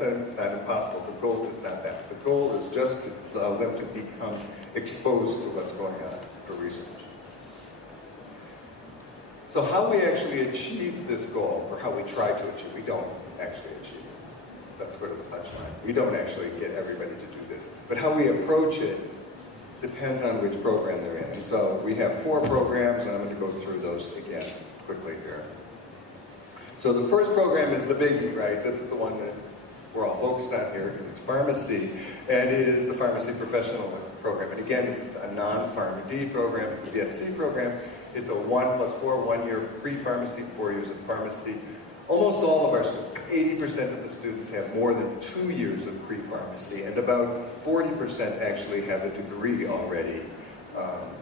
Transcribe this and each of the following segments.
that's not impossible. The goal is not that. The goal is just to allow them to become exposed to what's going on for research. So how we actually achieve this goal, or how we try to achieve, we don't actually achieve it. Let's go to the punchline. We don't actually get everybody to do this. But how we approach it depends on which program they're in. And so we have 4 programs, and I'm going to go through those again quickly here. So the first program is the biggie, right? This is the one that we're all focused on here because it's pharmacy, and it is the pharmacy professional program. And again, this is a non-PharmD program. It's a BSc program. It's a 1+4, 1 year pre-pharmacy, 4 years of pharmacy. Almost all of our students, 80% of the students have more than 2 years of pre-pharmacy, and about 40% actually have a degree already,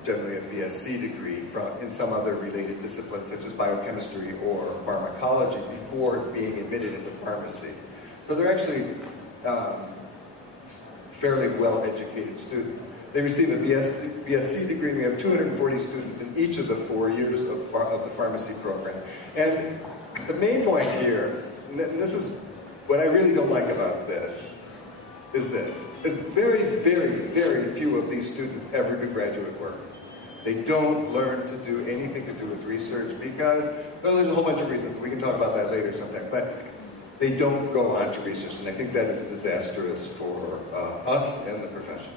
generally a BSc degree in some other related discipline such as biochemistry or pharmacology before being admitted into pharmacy. So they're actually fairly well-educated students. They receive a BSc degree, and we have 240 students in each of the 4 years of the pharmacy program. And the main point here, and this is what I really don't like about this, is very, very, very few of these students ever do graduate work. They don't learn to do anything to do with research because, well, there's a whole bunch of reasons. We can talk about that later sometime. But they don't go on to research, and I think that is disastrous for us and the profession.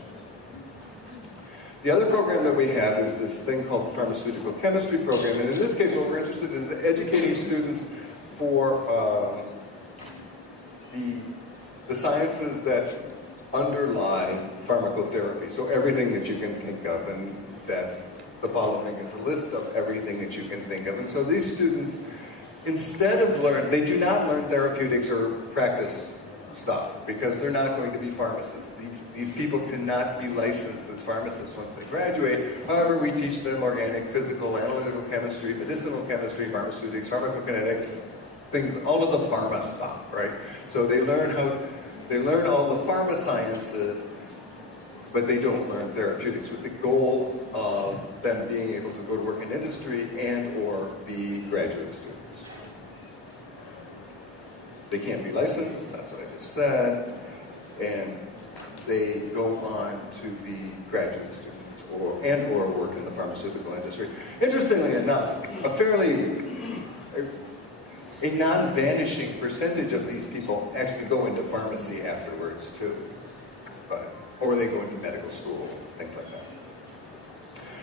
The other program that we have is this thing called the Pharmaceutical Chemistry program, and in this case what we're interested in is educating students for the sciences that underlie pharmacotherapy, so everything that you can think of, and that the following is a list of everything that you can think of. And so these students, instead of they do not learn therapeutics or practice stuff, because they're not going to be pharmacists. These people cannot be licensed as pharmacists once they graduate. However, we teach them organic, physical, analytical chemistry, medicinal chemistry, pharmaceutics, pharmacokinetics, things, all of the pharma stuff, right? So they learn all the pharma sciences, but they don't learn therapeutics, with the goal of them being able to go to work in industry and or be graduate students. They can't be licensed, that's what I just said, and they go on to be graduate students or work in the pharmaceutical industry. Interestingly enough, a non-vanishing percentage of these people actually go into pharmacy afterwards too, or they go into medical school, things like that.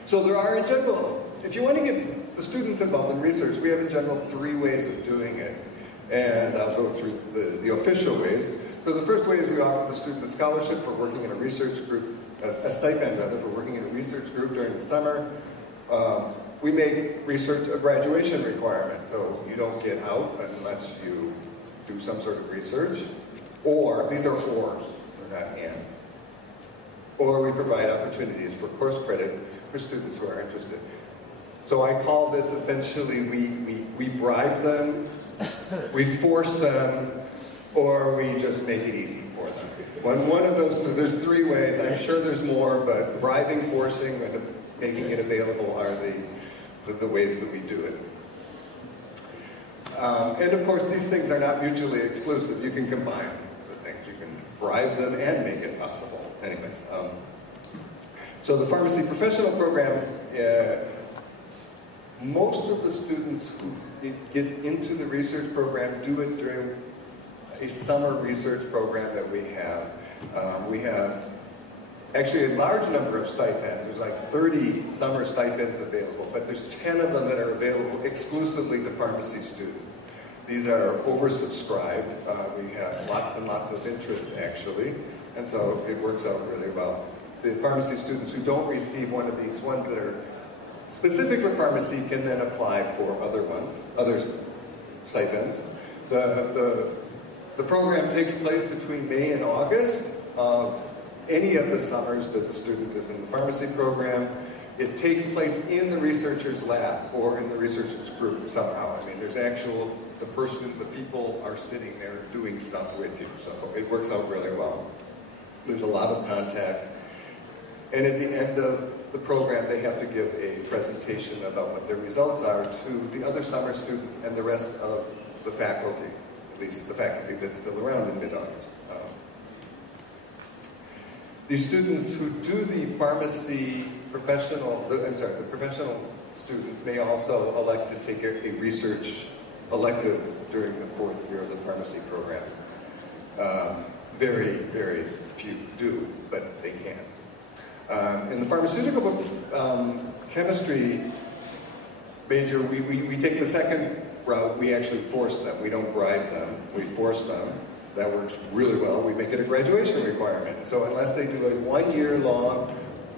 So there are, in general, if you want to get the students involved in research, we have in general 3 ways of doing it. And I'll go through the official ways. So the first way is we offer the student a scholarship for working in a research group, a stipend rather, for working in a research group during the summer. We make research a graduation requirement, so you don't get out unless you do some sort of research. Or, these are ors, they're not ands. Or we provide opportunities for course credit for students who are interested. So I call this essentially, we bribe them, we force them, or we just make it easy for them. One of those, there's 3 ways. I'm sure there's more, but bribing, forcing, and making it available are the ways that we do it. And of course, these things are not mutually exclusive. You can combine the things. You can bribe them and make it possible. Anyways, so the pharmacy professional program, most of the students who get into the research program do it during a summer research program that we have. We have actually a large number of stipends. There's like 30 summer stipends available, but there's 10 of them that are available exclusively to pharmacy students. These are oversubscribed. We have lots and lots of interest, actually, and so it works out really well. The pharmacy students who don't receive one of these ones that are specific for pharmacy can then apply for other stipends. The program takes place between May and August of any of the summers that the student is in the pharmacy program. It takes place in the researcher's lab or in the researcher's group somehow. I mean, there's the people are sitting there doing stuff with you, so it works out really well. There's a lot of contact. And at the end of the program, they have to give a presentation about what their results are to the other summer students and the rest of the faculty. at least the faculty that's still around in mid-August. These students who do the pharmacy professional, the professional students may also elect to take a research elective during the 4th year of the pharmacy program. Very, very few do, but they can. In the pharmaceutical chemistry major, we take the second route. We actually force them. We don't bribe them. We force them. That works really well. We make it a graduation requirement. So unless they do a 1-year-long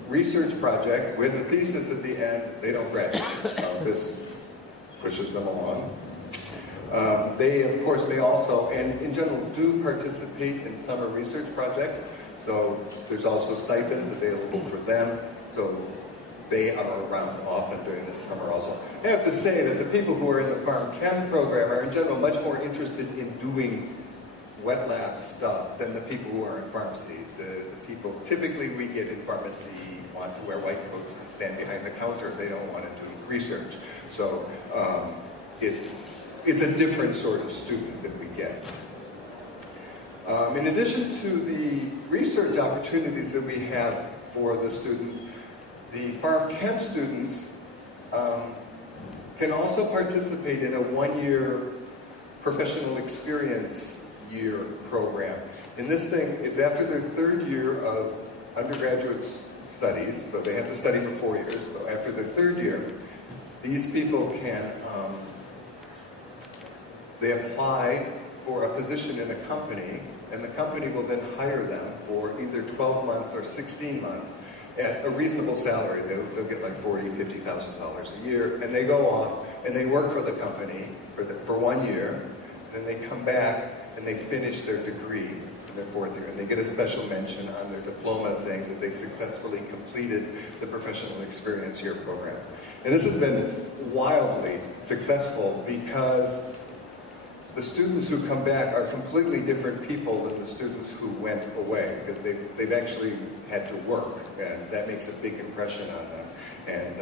research project with a thesis at the end, they don't graduate. This pushes them along. They, of course, may also, and in general, do participate in summer research projects. So there's also stipends available for them. So they are around often during the summer also. I have to say that the people who are in the Pharm Chem program are in general much more interested in doing wet lab stuff than the people who are in pharmacy. The people typically we get in pharmacy want to wear white coats and stand behind the counter. They don't want to do research. So it's a different sort of student that we get. In addition to the research opportunities that we have for the students, the Pharm Chem students can also participate in a 1-year professional experience year program. In this thing, it's after their 3rd year of undergraduate studies, so they have to study for 4 years. So after their 3rd year, these people can, they apply for a position in a company, and the company will then hire them for either 12 months or 16 months at a reasonable salary. They'll get like $40,000, $50,000 a year, and they go off and they work for the company for 1 year, and then they come back and they finish their degree in their 4th year, and they get a special mention on their diploma saying that they successfully completed the professional experience year program. And this has been wildly successful because the students who come back are completely different people than the students who went away, because they've actually had to work, and that makes a big impression on them. And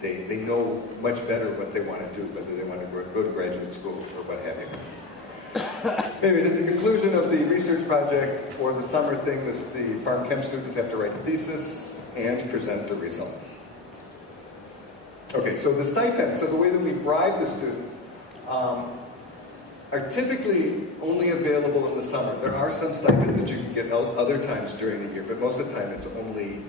they know much better what they want to do, whether they want to go to graduate school or what have you. Anyways, at the conclusion of the research project or the summer thing, the Pharm Chem students have to write a thesis and present the results. Okay, so the stipends, so the way that we bribe the students, are typically only available in the summer. There are some stipends that you can get other times during the year, but most of the time it's only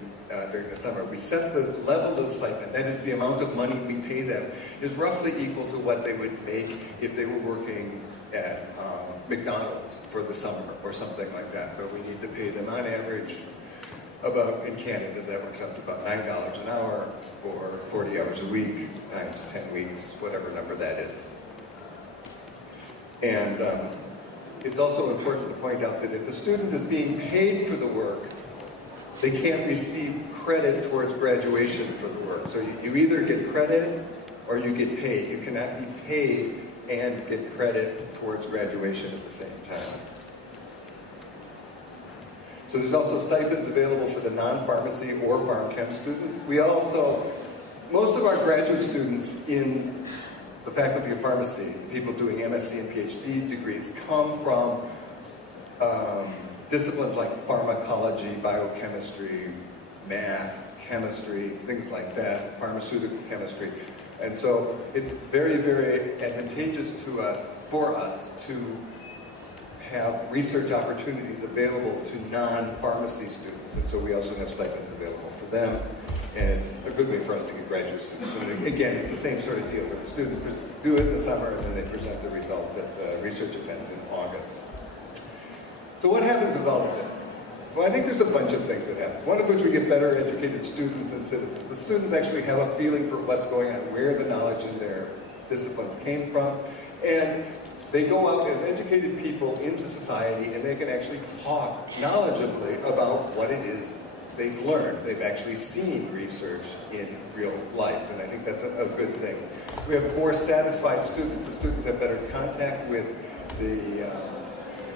during the summer. We set the level of the stipend, that is the amount of money we pay them, is roughly equal to what they would make if they were working at McDonald's for the summer or something like that. So we need to pay them on average about, in Canada, that works out to about $9 an hour for 40 hours a week times 10 weeks, whatever number that is. And it's also important to point out that if the student is being paid for the work, they can't receive credit towards graduation for the work. So you either get credit or you get paid. You cannot be paid and get credit towards graduation at the same time. So there's also stipends available for the non-pharmacy or Pharm Chem students. We also, most of our graduate students in the Faculty of Pharmacy, people doing MSc and PhD degrees, come from disciplines like pharmacology, biochemistry, math, chemistry, things like that, pharmaceutical chemistry. And so it's very, very advantageous to us, for us, to have research opportunities available to non-pharmacy students. And so we also have stipends available for them. And it's a good way for us to get graduate students. And again, it's the same sort of deal where the students do it in the summer and then they present the results at the research event in August. So what happens with all of this? Well, I think there's a bunch of things that happen. One of which we get better educated students and citizens. The students actually have a feeling for what's going on, where the knowledge in their disciplines came from. And they go out as educated people into society and they can actually talk knowledgeably about what it is they've learned. They've actually seen research in real life, and I think that's a good thing. We have more satisfied students. The students have better contact with the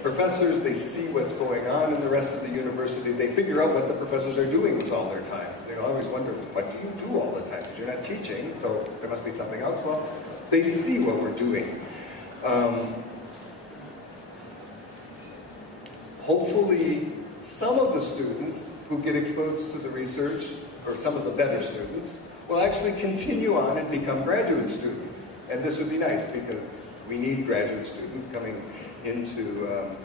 professors. They see what's going on in the rest of the university. They figure out what the professors are doing with all their time. They always wonder, what do you do all the time? Because you're not teaching, so there must be something else. Well, they see what we're doing. hopefully some of the students who get exposed to the research, or some of the better students, will actually continue on and become graduate students. And this would be nice because we need graduate students coming into,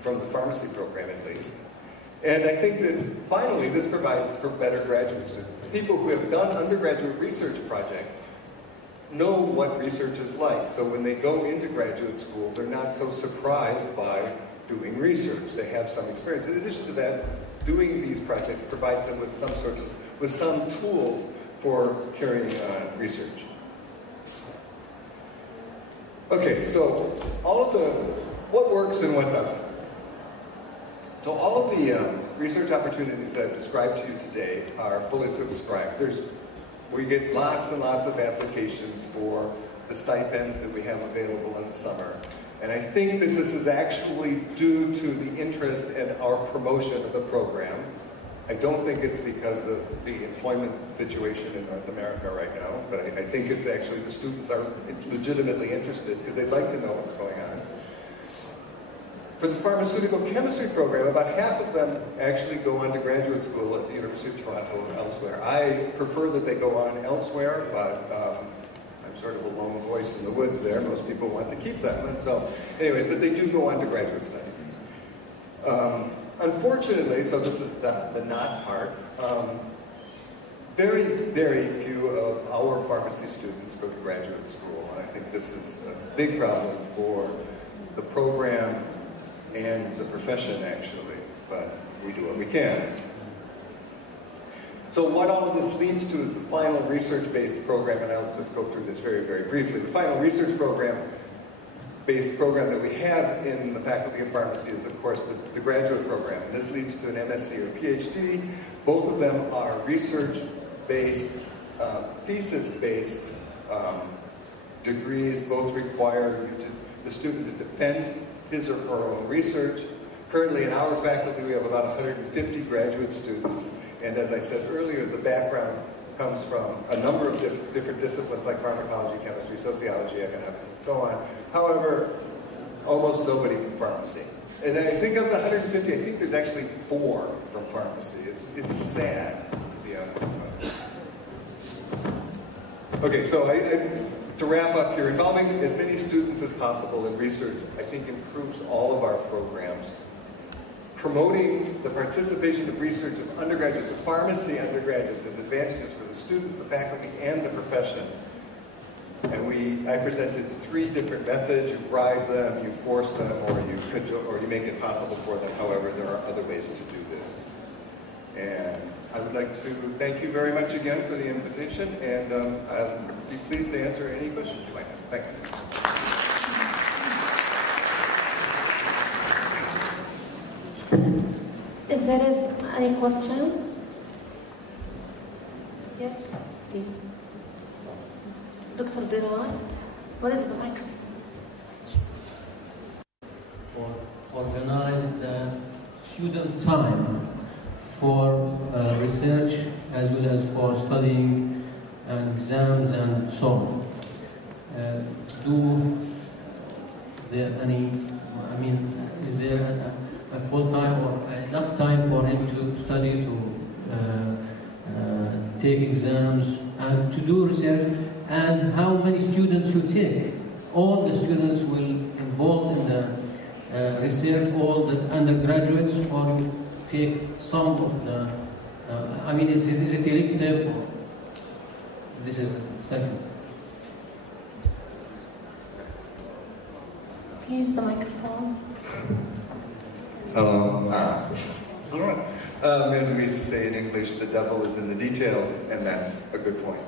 from the pharmacy program at least. And I think that finally this provides for better graduate students. People who have done undergraduate research projects know what research is like. So when they go into graduate school, they're not so surprised by doing research. They have some experience. In addition to that, doing these projects provides them with some tools for carrying on research. Okay, so what works and what doesn't. So all of the research opportunities I've described to you today are fully subscribed. We get lots and lots of applications for the stipends that we have available in the summer. And I think that this is actually due to the interest and our promotion of the program. I don't think it's because of the employment situation in North America right now, but I think it's actually the students are legitimately interested because they'd like to know what's going on. For the pharmaceutical chemistry program, about half of them actually go on to graduate school at the University of Toronto or elsewhere. I prefer that they go on elsewhere, but I'm sort of a lone voice in the woods there. Most people want to keep them. And so, anyways, but they do go on to graduate studies. Unfortunately, so this is the not part, very, very few of our pharmacy students go to graduate school. And I think this is a big problem for the program and the profession, actually, but we do what we can. So what all of this leads to is the final research-based program, and I'll just go through this very, very briefly. The final research program-based program that we have in the Faculty of Pharmacy is, of course, the graduate program, and this leads to an MSc or PhD. Both of them are research-based, thesis-based degrees. Both require the student to defend his or her own research. Currently in our faculty we have about 150 graduate students, and as I said earlier, the background comes from a number of different disciplines like pharmacology, chemistry, sociology, economics, and so on. However, almost nobody from pharmacy. And I think of the 150, I think there's actually 4 from pharmacy. It's sad, to be honest about it. Okay, so to wrap up here, involving as many students as possible in research, I think improves all of our programs. Promoting the participation of research of undergraduate to pharmacy undergraduates has advantages for the students, the faculty, and the profession. And I presented 3 different methods. You bribe them, you force them, or you make it possible for them. However, there are other ways to do this. And I would like to thank you very much again for the invitation, and I'll be pleased to answer any questions you might have. Thanks. Is there any question? Yes, please. Dr. Dirar, what is the microphone? Organize the student time for research as well as for studying and exams and so on. Do there any, is there a full time or enough time for him to study, to take exams and to do research? And how many students you take? All the students will involved in the research, all the undergraduates, or you take some of the, is it elective? This is second. Please, the microphone. Hello. All right. As we say in English, the devil is in the details, and that's a good point.